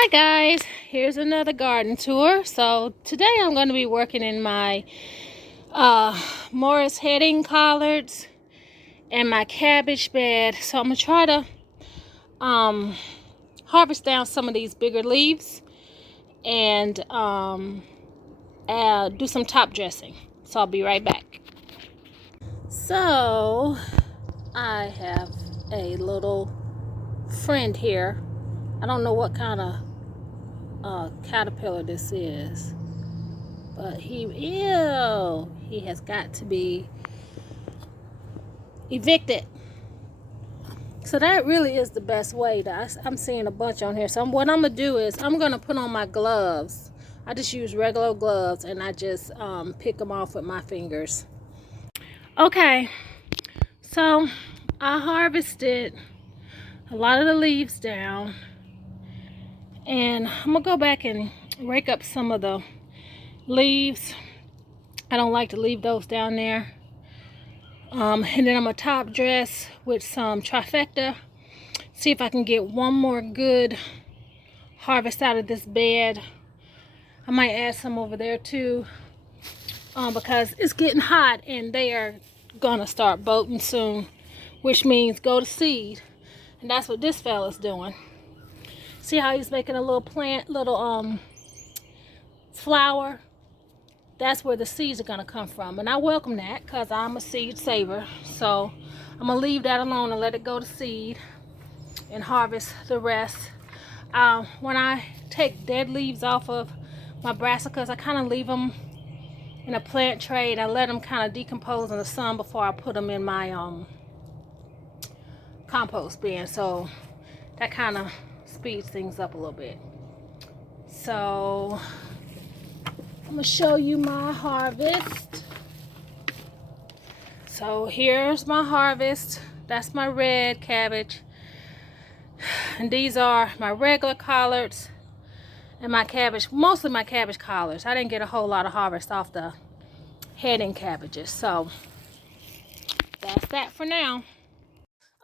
Hi guys, here's another garden tour. So today I'm going to be working in my Morris heading collards and my cabbage bed. So I'm going to try to harvest down some of these bigger leaves and do some top dressing. So I'll be right back. So I have a little friend here. I don't know what kind of caterpillar this is, but he has got to be evicted. So that really is the best way. I'm seeing a bunch on here. So what I'm gonna do is I'm gonna put on my gloves. I just use regular gloves and I just pick them off with my fingers. Okay, so I harvested a lot of the leaves down, and I'm gonna go back and rake up some of the leaves. I don't like to leave those down there. And then I'm gonna top dress with some trifecta. See if I can get one more good harvest out of this bed. I might add some over there too, because it's getting hot and they are gonna start bolting soon, which means go to seed. And that's what this fella's doing. See how he's making a little plant, little flower? That's where the seeds are gonna come from, and I welcome that because I'm a seed saver. So I'm gonna leave that alone and let it go to seed and harvest the rest. When I take dead leaves off of my brassicas, I kind of leave them in a plant tray and I let them kind of decompose in the sun before I put them in my compost bin. So that kind of speeds things up a little bit. So I'm gonna show you my harvest. So here's my harvest. That's my red cabbage. And these are my regular collards and my cabbage, mostly my cabbage collards. I didn't get a whole lot of harvest off the heading cabbages. So that's that for now.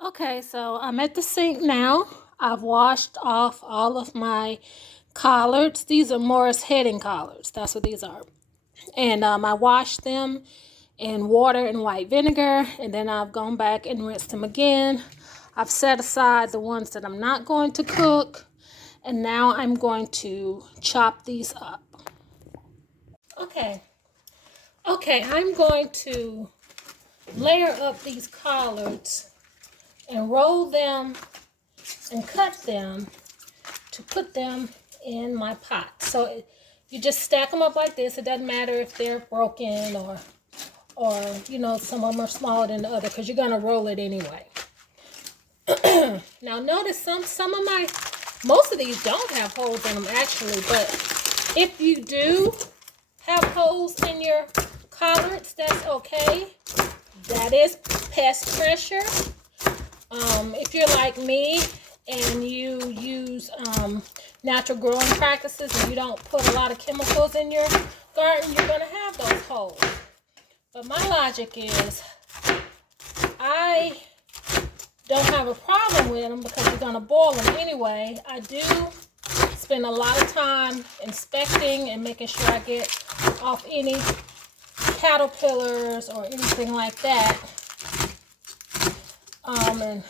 Okay, so I'm at the sink now. I've washed off all of my collards. These are Morris heading collards. That's what these are. And I washed them in water and white vinegar, and then I've gone back and rinsed them again. I've set aside the ones that I'm not going to cook, and now I'm going to chop these up. Okay, I'm going to layer up these collards and roll them and cut them to put them in my pot. So you just stack them up like this. It doesn't matter if they're broken or you know, some of them are smaller than the other because you're gonna roll it anyway. Now notice most of these don't have holes in them actually, but if you do have holes in your collards, that's okay. That is pest pressure. If you're like me and you use natural growing practices and you don't put a lot of chemicals in your garden, you're gonna have those holes. But my logic is I don't have a problem with them because you're gonna boil them anyway. I do spend a lot of time inspecting and making sure I get off any caterpillars or anything like that. And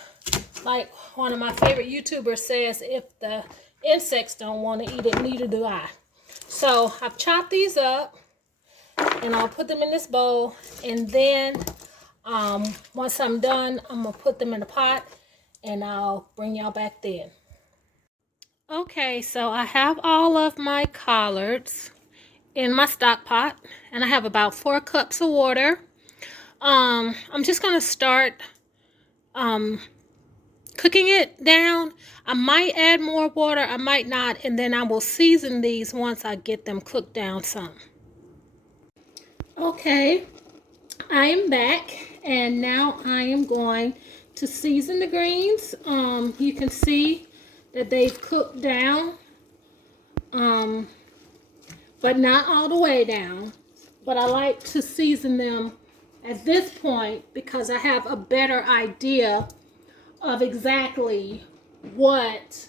like one of my favorite YouTubers says, if the insects don't want to eat it, neither do I. So I've chopped these up and I'll put them in this bowl, and then once I'm done, I'm gonna put them in a pot and I'll bring y'all back then. Okay, so I have all of my collards in my stock pot and I have about 4 cups of water. I'm just gonna start cooking it down. I might add more water, I might not, and then I will season these once I get them cooked down some. Okay, I am back and now I am going to season the greens. You can see that they've cooked down, but not all the way down. But I like to season them at this point because I have a better idea of exactly what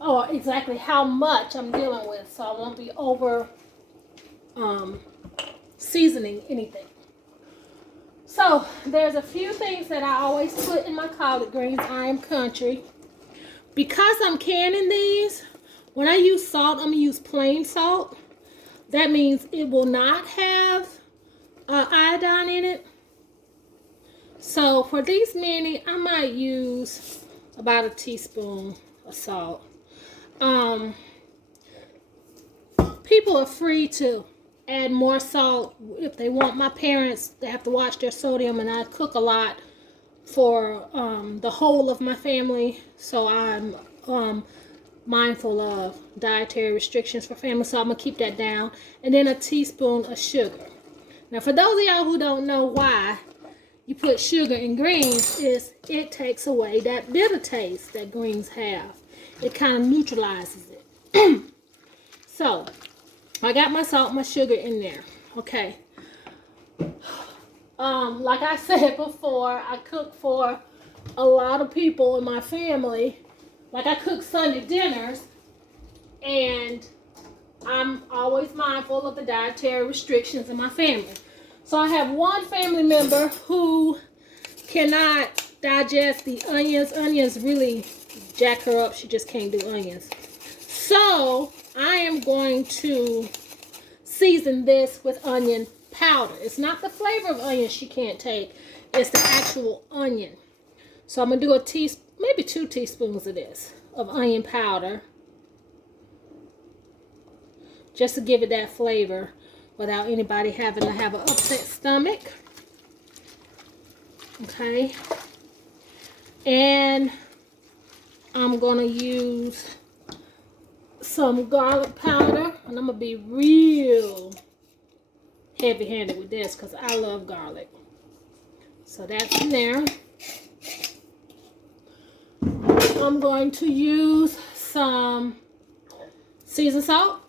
or exactly how much I'm dealing with, so I won't be over seasoning anything. So there's a few things that I always put in my collard greens. I am country. Because I'm canning these, when I use salt, I'm going to use plain salt. That means it will not have iodine in it. So for these many, I might use about a teaspoon of salt. People are free to add more salt if they want. My parents, they have to watch their sodium, and I cook a lot for the whole of my family, so I'm mindful of dietary restrictions for family, so I'm gonna keep that down. And then a teaspoon of sugar. Now for those of y'all who don't know why you put sugar in greens, is it takes away that bitter taste that greens have. It kind of neutralizes it. So I got my salt, my sugar in there. Okay. Like I said before, I cook for a lot of people in my family. Like I cook Sunday dinners, and I'm always mindful of the dietary restrictions in my family. So I have one family member who cannot digest the onions. Onions really jack her up. She just can't do onions. So I am going to season this with onion powder. It's not the flavor of onion she can't take. It's the actual onion. So I'm going to do maybe 2 teaspoons of this, of onion powder. Just to give it that flavor without anybody having to have an upset stomach. Okay. And I'm going to use some garlic powder. And I'm going to be real heavy-handed with this because I love garlic. So that's in there. I'm going to use some seasoned salt.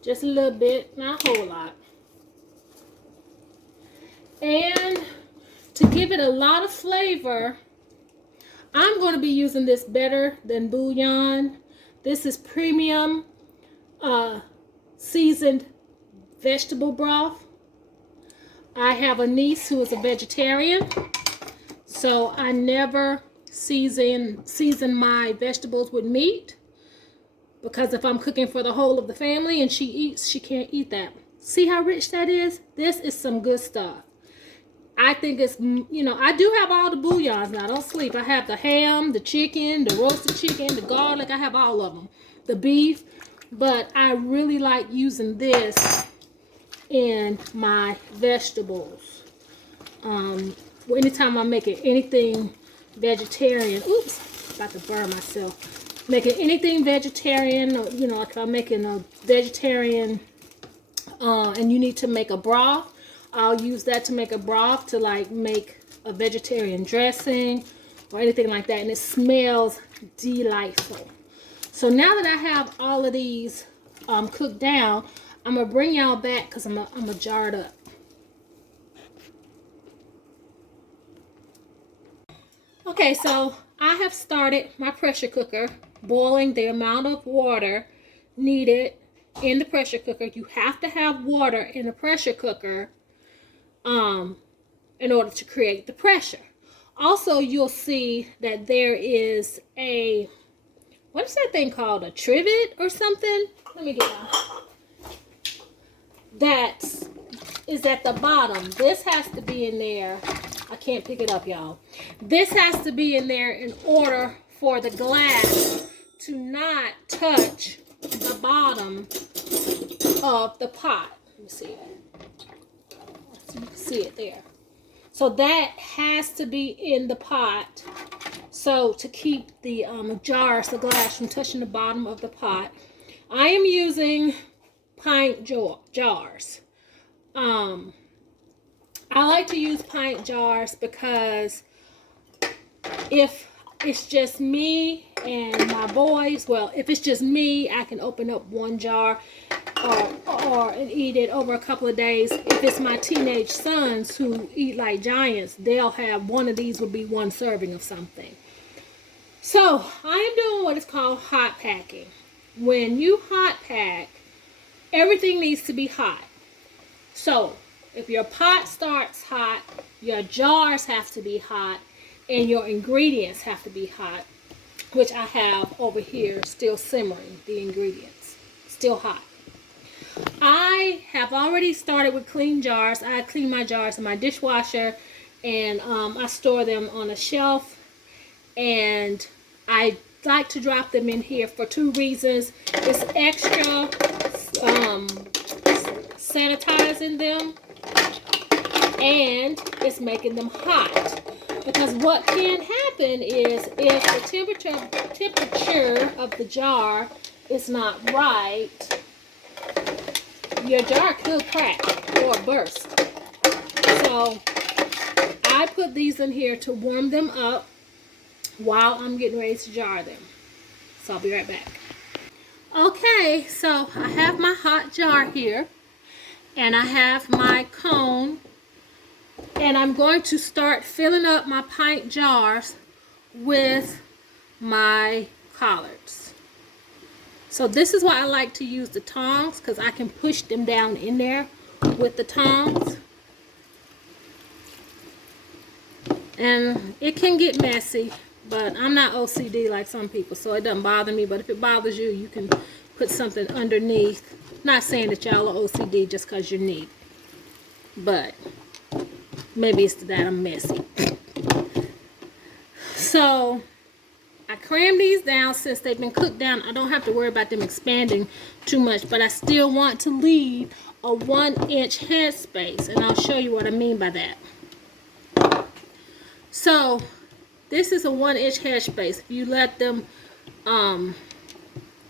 Just a little bit, not a whole lot. And to give it a lot of flavor, I'm going to be using this Better Than Bouillon. This is premium seasoned vegetable broth. I have a niece who is a vegetarian, so I never season my vegetables with meat, because if I'm cooking for the whole of the family and she can't eat that. See how rich that is? This is some good stuff. I think it's, I do have all the bouillons now. Don't sleep. I have the ham, the chicken, the roasted chicken, the garlic. I have all of them. The beef. But I really like using this in my vegetables. Anytime I'm making anything vegetarian. Oops, about to burn myself. Making anything vegetarian, or, like if I'm making a vegetarian and you need to make a broth, I'll use that to make a broth, to like make a vegetarian dressing or anything like that, and it smells delightful. So now that I have all of these cooked down, I'm gonna bring y'all back because I'm gonna jar it up. Okay, so I have started my pressure cooker boiling the amount of water needed in the pressure cooker. You have to have water in the pressure cooker in order to create the pressure. Also, you'll see that there is a, what is that thing called? A trivet or something? Let me get out. That is at the bottom. This has to be in there. I can't pick it up, y'all. This has to be in there in order for the glass to not touch the bottom of the pot. Let me see it. So you can see it there. So that has to be in the pot. So to keep the jars, the glass, from touching the bottom of the pot, I am using pint jars. I like to use pint jars because if it's just me and my boys, well, if it's just me, I can open up one jar and eat it over a couple of days. If it's my teenage sons who eat like giants, they'll have one of these, will be one serving of something. So I'm doing what is called hot packing. When you hot pack, everything needs to be hot. So if your pot starts hot, your jars have to be hot, and your ingredients have to be hot, which I have over here still simmering, the ingredients, still hot. I have already started with clean jars. I clean my jars in my dishwasher, and I store them on a shelf, and I like to drop them in here for two reasons. It's extra sanitizing them, and it's making them hot. Because what can happen is if the temperature of the jar is not right, your jar could crack or burst. So I put these in here to warm them up while I'm getting ready to jar them. So I'll be right back. Okay, so I have my hot jar here, and I have my cone, and I'm going to start filling up my pint jars with my collards. So this is why I like to use the tongs, because I can push them down in there with the tongs. And it can get messy, but I'm not OCD like some people, so it doesn't bother me. But if it bothers you, you can put something underneath. Not saying that y'all are OCD just because you're neat, but maybe it's that I'm messy. So I cram these down. Since they've been cooked down, I don't have to worry about them expanding too much, but I still want to leave a 1-inch headspace, and I'll show you what I mean by that. So this is a 1-inch headspace. If you let them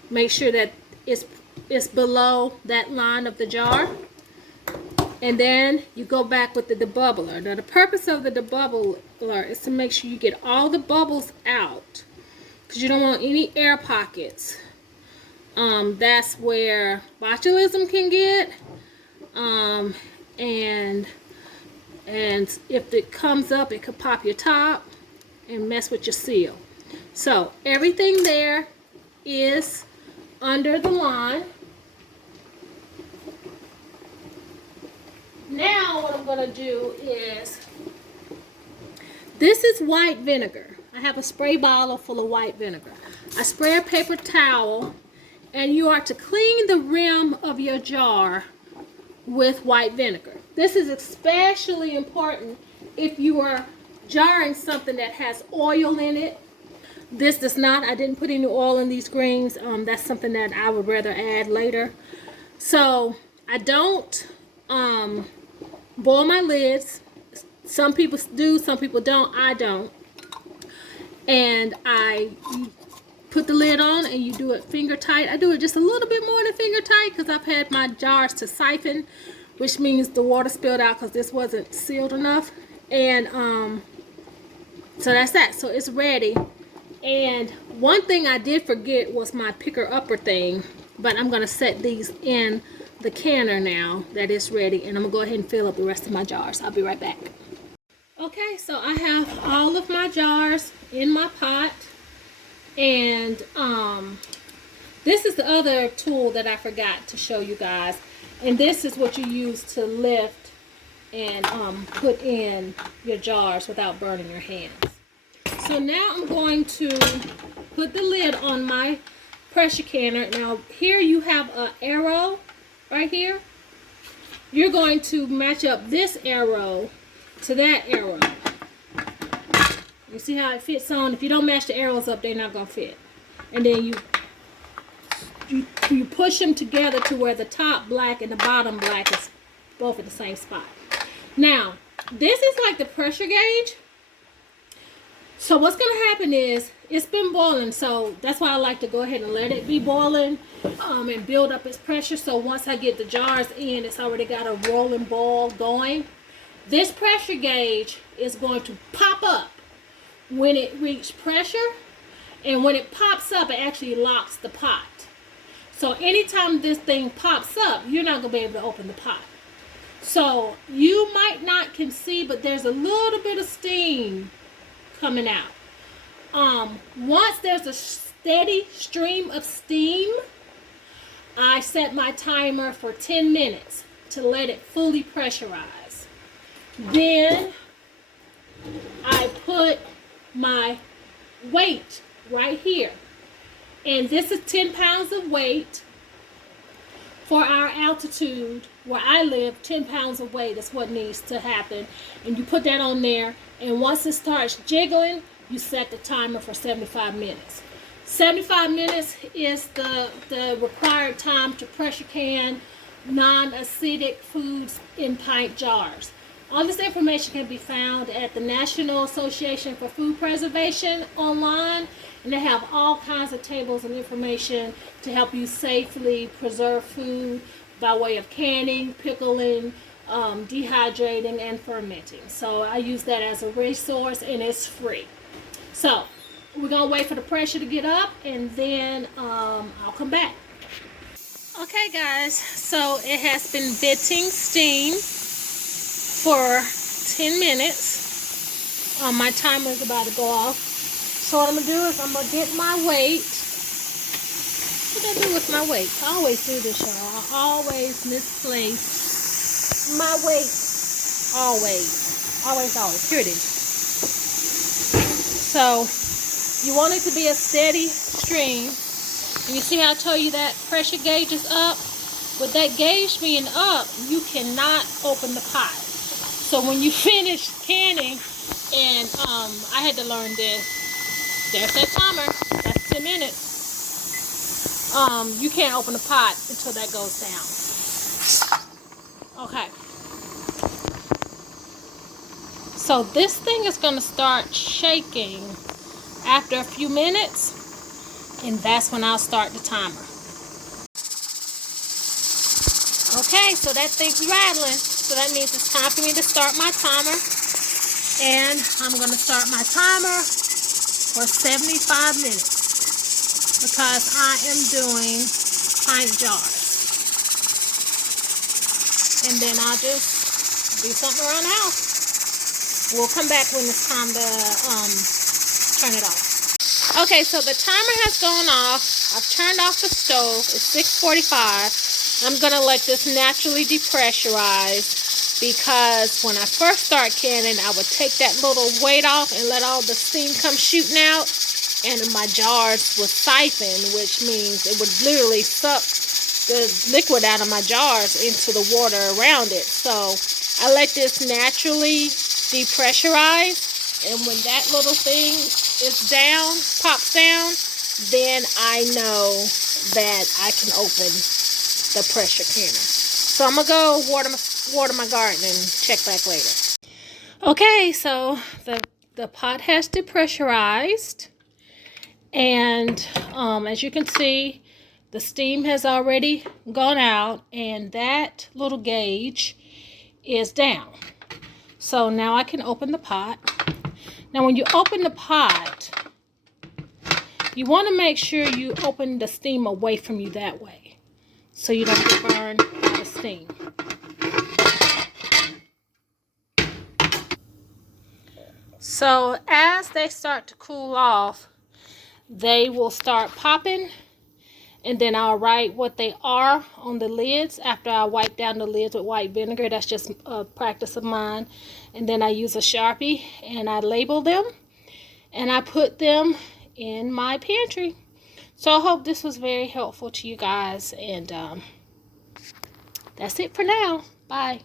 make sure that it's below that line of the jar, and then you go back with the debubbler. Now the purpose of the debubbler is to make sure you get all the bubbles out, because you don't want any air pockets. That's where botulism can get, and if it comes up, it could pop your top and mess with your seal. So everything there is under the line. Now what I'm going to do is, this is white vinegar. I have a spray bottle full of white vinegar. I spray a paper towel, and you are to clean the rim of your jar with white vinegar. This is especially important if you are jarring something that has oil in it. This does not. I didn't put any oil in these greens. That's something that I would rather add later. So I don't boil my lids. Some people do, some people don't. I don't. And you put the lid on and you do it finger tight. I do it just a little bit more than finger tight because I've had my jars to siphon, which means the water spilled out because this wasn't sealed enough. And so that's that. So it's ready. And one thing I did forget was my picker-upper thing, but I'm going to set these in the canner now that it's ready, and I'm going to go ahead and fill up the rest of my jars. I'll be right back. Okay, so I have all of my jars in my pot, and this is the other tool that I forgot to show you guys, and this is what you use to lift and put in your jars without burning your hands. So now I'm going to put the lid on my pressure canner. Now here you have an arrow right here. You're going to match up this arrow to that arrow. You see how it fits on? If you don't match the arrows up, they're not going to fit. And then you push them together to where the top black and the bottom black is both at the same spot. Now, this is like the pressure gauge. So what's going to happen is, it's been boiling, so that's why I like to go ahead and let it be boiling and build up its pressure. So once I get the jars in, it's already got a rolling boil going. This pressure gauge is going to pop up when it reaches pressure, and when it pops up, it actually locks the pot. So anytime this thing pops up, you're not going to be able to open the pot. So you might not can see, but there's a little bit of steam coming out. Once there's a steady stream of steam, I set my timer for 10 minutes to let it fully pressurize. Then I put my weight right here. And this is 10 pounds of weight. For our altitude where I live, 10 pounds of weight is what needs to happen. And you put that on there, and once it starts jiggling, you set the timer for 75 minutes. 75 minutes is the required time to pressure can non-acidic foods in pint jars. All this information can be found at the National Association for Food Preservation online, and they have all kinds of tables and information to help you safely preserve food by way of canning, pickling, dehydrating, and fermenting. So I use that as a resource, and it's free. So we're going to wait for the pressure to get up, and then I'll come back. Okay, guys, so it has been venting steam for 10 minutes. My timer is about to go off. So what I'm going to do is I'm going to get my weight. What do I do with my weight? I always do this, y'all. I always misplace my weight. Always. Here it is. So you want it to be a steady stream. And you see how I told you that pressure gauge is up? With that gauge being up, you cannot open the pot. So when you finish canning, and I had to learn this. There's that timer. That's 10 minutes. You can't open the pot until that goes down. Okay. So this thing is going to start shaking after a few minutes, and that's when I'll start the timer. Okay, so that thing's rattling. So that means it's time for me to start my timer. And I'm going to start my timer for 75 minutes because I am doing pint jars. And then I'll just do something around the house. We'll come back when it's time to turn it off. Okay, so the timer has gone off. I've turned off the stove. It's 6:45. I'm going to let this naturally depressurize because when I first start canning, I would take that little weight off and let all the steam come shooting out, and my jars would siphon, which means it would literally suck the liquid out of my jars into the water around it. So I let this naturally depressurize, and when that little thing is down, pops down, then I know that I can open the pressure canner. So I'm gonna go water my garden and check back later. Okay, so the pot has depressurized, and as you can see, the steam has already gone out, and that little gauge is down. So now I can open the pot. Now when you open the pot, you want to make sure you open the steam away from you that way, so you don't get burned by the steam. So as they start to cool off, they will start popping, and then I'll write what they are on the lids after I wipe down the lids with white vinegar. That's just a practice of mine. And then I use a Sharpie and I label them, and I put them in my pantry. So I hope this was very helpful to you guys, and that's it for now. Bye.